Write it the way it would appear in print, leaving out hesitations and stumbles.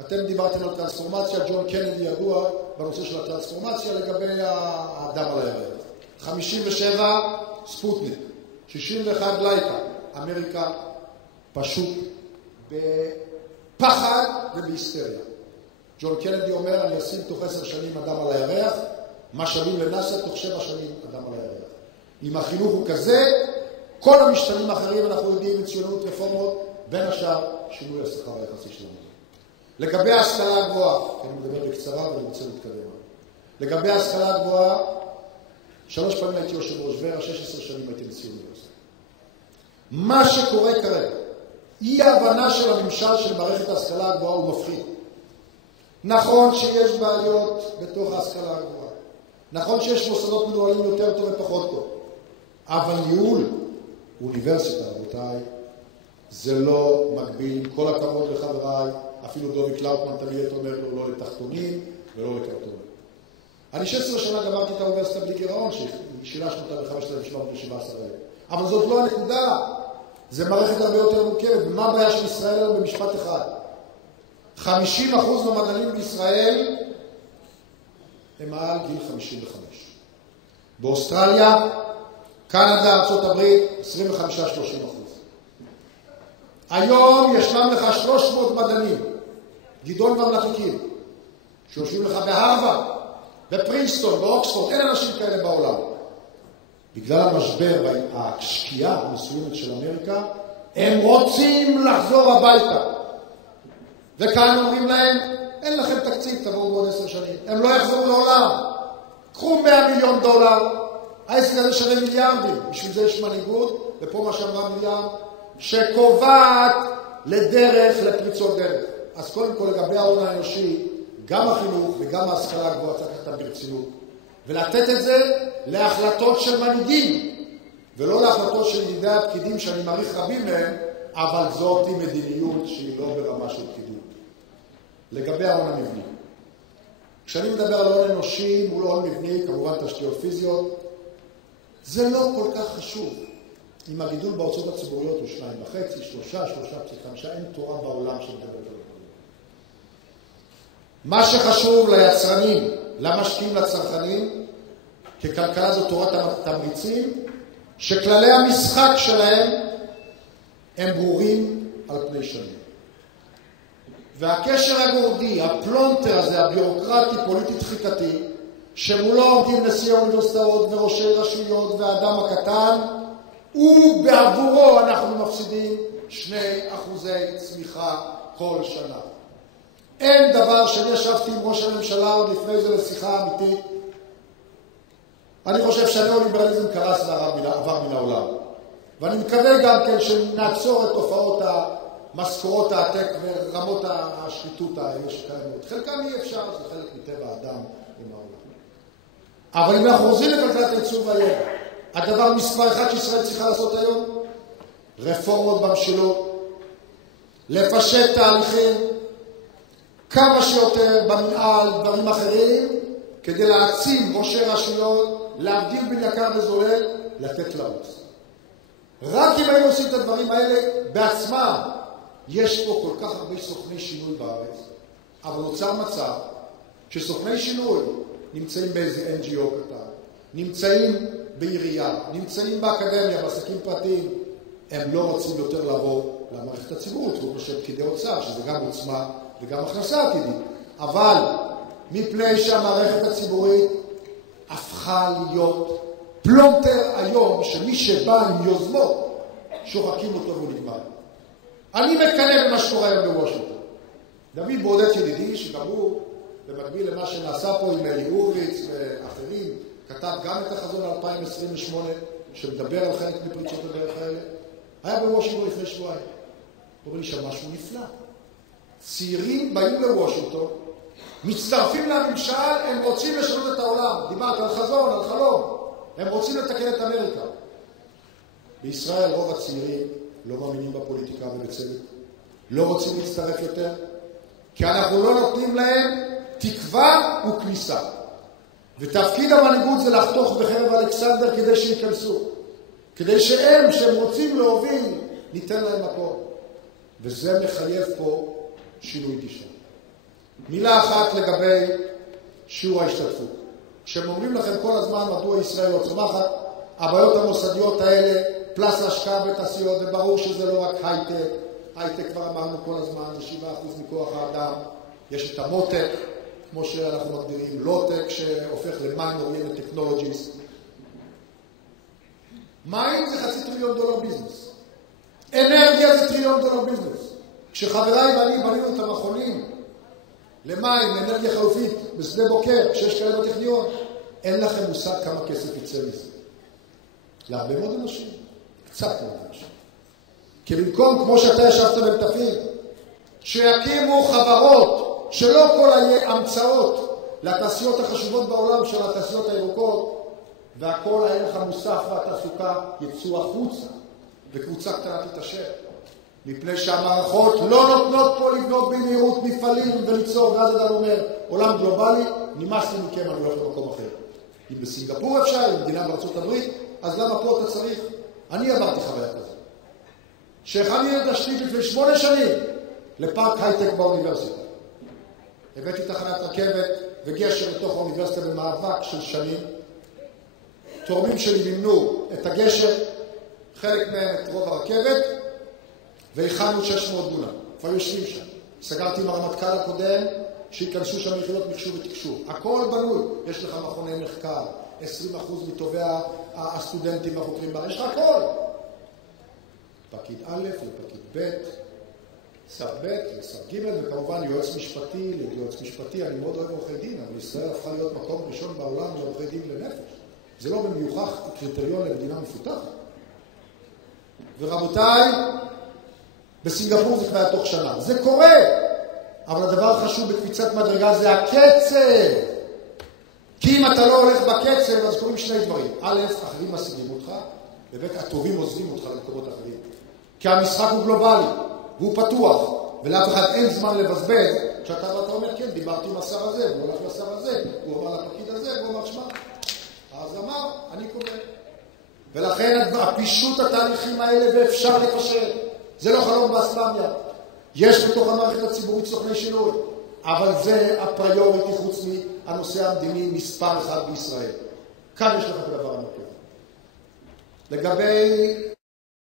אתם דיברתם על טרנספורמציה, ג'ון קנדי ידוע בנושא של הטרנספורמציה לגבי האדם על הירח. 57 ספוטניק, 61 לייקה, אמריקה פשוט בפחד ובהיסטריה. ג'ון קנדי אומר, אני אשים תוך 10 שנים אדם על הירח, משאבים לנאס"א תוך 7 שנים אדם על הירח. אם החינוך הוא כזה, כל המשתנים האחרים אנחנו יודעים מצוינות רפורמות, בין השאר שינוי השכר היחסי שלנו. לגבי ההשכלה הגבוהה, אני מדבר בקצרה ואני רוצה להתקדם. לגבי ההשכלה הגבוהה, 3 פעמים הייתי יושב ראש ורה, 16 שנים הייתי נשיא אוניברסיטה. מה שקורה כרגע, אי ההבנה של הממשל של מערכת ההשכלה הגבוהה הוא מפחיד. נכון שיש בעיות בתוך ההשכלה הגבוהה. נכון שיש מוסדות מנוהלים יותר טוב ופחות טוב. אבל ניהול אוניברסיטה, רבותיי, זה לא מקביל, עם כל הכבוד לחבריי, אפילו דובי קלאוטמן תמיד אומר לו לא לתחתונים ולא לקרטונים. אני 16 שנה גמרתי את האוניברסיטה בלי גירעון, ששילשנו אותה ב-5,717,000. אבל זאת לא הנקודה. זה מערכת הרבה יותר מורכבת. ומה הבעיה של ישראל היום במשפט אחד? 50% מהמדענים בישראל הם מעל גיל 55. באוסטרליה, קנדה, ארצות הברית, 25-30%. היום ישנם לך 300 מדענים, גדעון ממלכתיים, שיושבים לך בהרווארד, בפרינסטון, באוקספורד, אין אנשים כאלה בעולם. בגלל המשבר והשקיעה המסוימת של אמריקה, הם רוצים לחזור הביתה. וכאן אומרים להם, אין לכם תקציב, תבואו בעוד 10 שנים. הם לא יחזרו לעולם. קחו $100 מיליון, העסק הזה שווה מיליארדים. בשביל זה יש מנהיגות, ופה מה שאמרה מיליארד, שקובעת לדרך, לפריצות דרך. אז קודם כל לגבי ההון האנושי, גם החינוך וגם ההשכלה הגבוהה צריך לקחת ברצינות. ולתת את זה להחלטות של מנהיגים, ולא להחלטות של ידידי הפקידים שאני מעריך רבים מהם, אבל זאת היא מדיניות שהיא לא ברמה של פקידות. לגבי ההון המבני. כשאני מדבר על הון אנושי מול הון מבני, כמובן תשתיות פיזיות, זה לא כל כך חשוב. אם הגידול בהוצאות הציבוריות הוא 2.5, 3, 3.5, אין תורה בעולם שמדברת על זה. מה שחשוב ליצרנים, למשקיעים, לצרכנים, ככלכלה זו תורת התמריצים, שכללי המשחק שלהם הם ברורים על פני שנים. והקשר הגורדי, הפלונטר הזה, הביורוקרטי, פוליטי תחיקתי, שמולו עומדים נשיא האוניברסיטאות וראשי רשויות והאדם הקטן, ובעבורו אנחנו מפסידים 2% צמיחה כל שנה. אין דבר שאני ישבתי עם ראש הממשלה עוד לפני זה לשיחה אמיתית. אני חושב שהניאו-ליברליזם קרס ועבר מן העולם. ואני מקווה גם כן שנעצור את תופעות המשכורות העתק ורמות השחיתות האלה שקיימות. חלקם אי אפשר, זה חלק מטבע האדם עם העולם. אבל אם אנחנו חוזרים לכלכלת הייצור והידע, הדבר מספר אחד שישראל צריכה לעשות היום, רפורמות במשילות, לפשט תהליכים, כמה שיותר במנהל, דברים אחרים, כדי להעצים ראשי רשויות, להבדיל בין יקר וזולל, לתת לעוץ. רק אם היינו עושים את הדברים האלה בעצמם, יש פה כל כך הרבה סוכני שינוי בארץ, אבל נוצר מצב שסוכני שינוי נמצאים באיזה NGO קטן, נמצאים בעירייה, נמצאים באקדמיה, בעסקים פרטיים, הם לא רוצים יותר לבוא למערכת הציבורית, הוא חושב פקידי אוצר, שזה גם עוצמה וגם הכנסה עתידית. אבל מפני שהמערכת הציבורית הפכה להיות פלונטר היום, שמי שבא עם יוזמות, שוחקים אותו ונגמר. אני מקנא במה שקורה היום בוושינגטון. דוד ברודט ידידי, שגם הוא, במקביל למה שנעשה פה עם אלי הורוביץ ואחרים, כתב גם את החזון 2028, שמדבר על חלק מפריצות הדרך האלה, היה בוושינגטון לפני שבועיים. קוראים לי שם משהו נפלא. צעירים באים לוושינגטון, מצטרפים לממשל, הם רוצים לשנות את העולם. דיברת על חזון, על חלום. הם רוצים לתקן את אמריקה. בישראל רוב הצעירים לא מאמינים בפוליטיקה ובצדק. לא רוצים להצטרף יותר, כי אנחנו לא נותנים להם תקווה וכניסה. ותפקיד המנהיגות זה לחתוך בחרב אלכסנדר כדי שייכנסו. כדי שהם רוצים להוביל, ניתן להם מקום. וזה מחייב פה שינוי גישה. מילה אחת לגבי שיעור ההשתתפות. כשהם אומרים לכם כל הזמן מדוע ישראל לא צומחת, הבעיות המוסדיות האלה, פלס ההשקעה בתעשיות, וברור שזה לא רק הייטק. הייטק כבר אמרנו כל הזמן, זה 7% מכוח האדם. יש את המוטק, כמו שאנחנו מגדירים, לוטק, שהופך ל-Mind Oriented Technologies. מים זה $500 מיליון ביזנס. אנרגיה זה $1 טריליון ביזנס. כשחבריי ואני בנינו את המכונים למים, לאנרגיה חלופית, בשדה בוקר, שיש כאלה בטכניון, אין לכם מושג כמה כסף יצא מזה. להרבה מאוד אנשים, קצת מאוד אנשים. כי במקום, כמו שאתה ישבת במטפים, שיקימו חברות שלא כל ההמצאות לתעשיות החשובות בעולם של התעשיות הירוקות, והכל הערך המוסף והתעסוקה יצאו החוצה, וקבוצה קטנה תתעשר. מפני שהמערכות לא נותנות פה לבנות במהירות מפעלים וליצור, ואז אדם אומר, עולם גלובלי, נמאס לי מכם, אני הולך למקום אחר. אם בסינגפור אפשר, אם מדינה בארצות הברית, אז למה פה אתה צריך? אני עברתי חוויה כזאת. שהכנתי את השליט לפני 8 שנים לפארק הייטק באוניברסיטה. הבאתי תחנת רכבת וגשר לתוך האוניברסיטה במאבק של שנים. תורמים שלי מימנו את הגשר, חלק מהם את רוב הרכבת, והכנו 600 דונם. כבר יושבים שם. סגרתי עם הרמטכ"ל הקודם, שיכנסו שם יחידות מחשוב ותקשוב. הכל בנוי. יש לך מכוני מחקר, 20% מטובי הסטודנטים והחוקרים בארץ, יש לך הכל. פקיד א' לפקיד ב', שר ב' לשר ג', וכמובן יועץ משפטי ליועץ משפטי. אני מאוד אוהב עורכי דין, אבל ישראל הפכה להיות מקום ראשון בעולם לעורכי דין לנפש. זה לא במיוחד קריטריון למדינה מפותחת. ורבותיי, בסינגפור זה כבר תוך שנה. זה קורה, אבל הדבר החשוב בקפיצת מדרגה זה הקצב. כי אם אתה לא הולך בקצב, אז קוראים שני דברים. א', אחרים משיגים אותך, וב', הטובים עוזבים אותך למקומות אחרים. כי המשחק הוא גלובלי, והוא פתוח, ולאף אחד אין זמן לבזבז. כשאתה ואתה אומר, כן, דיברתי עם השר הזה, והוא הולך לשר הזה, הוא אמר לפקיד הזה, והוא אמר, שמע. אז אמר, אני קובע. ולכן הפישוט התהליכים האלה, ואפשר לפשר. זה לא חלום באספמיה. יש בתוך המערכת הציבורית סוכני שינוי, אבל זה הפריוריטי חוץ מהנושא המדיני מספר אחד בישראל. כאן יש לך את הדבר המרכזי. לגבי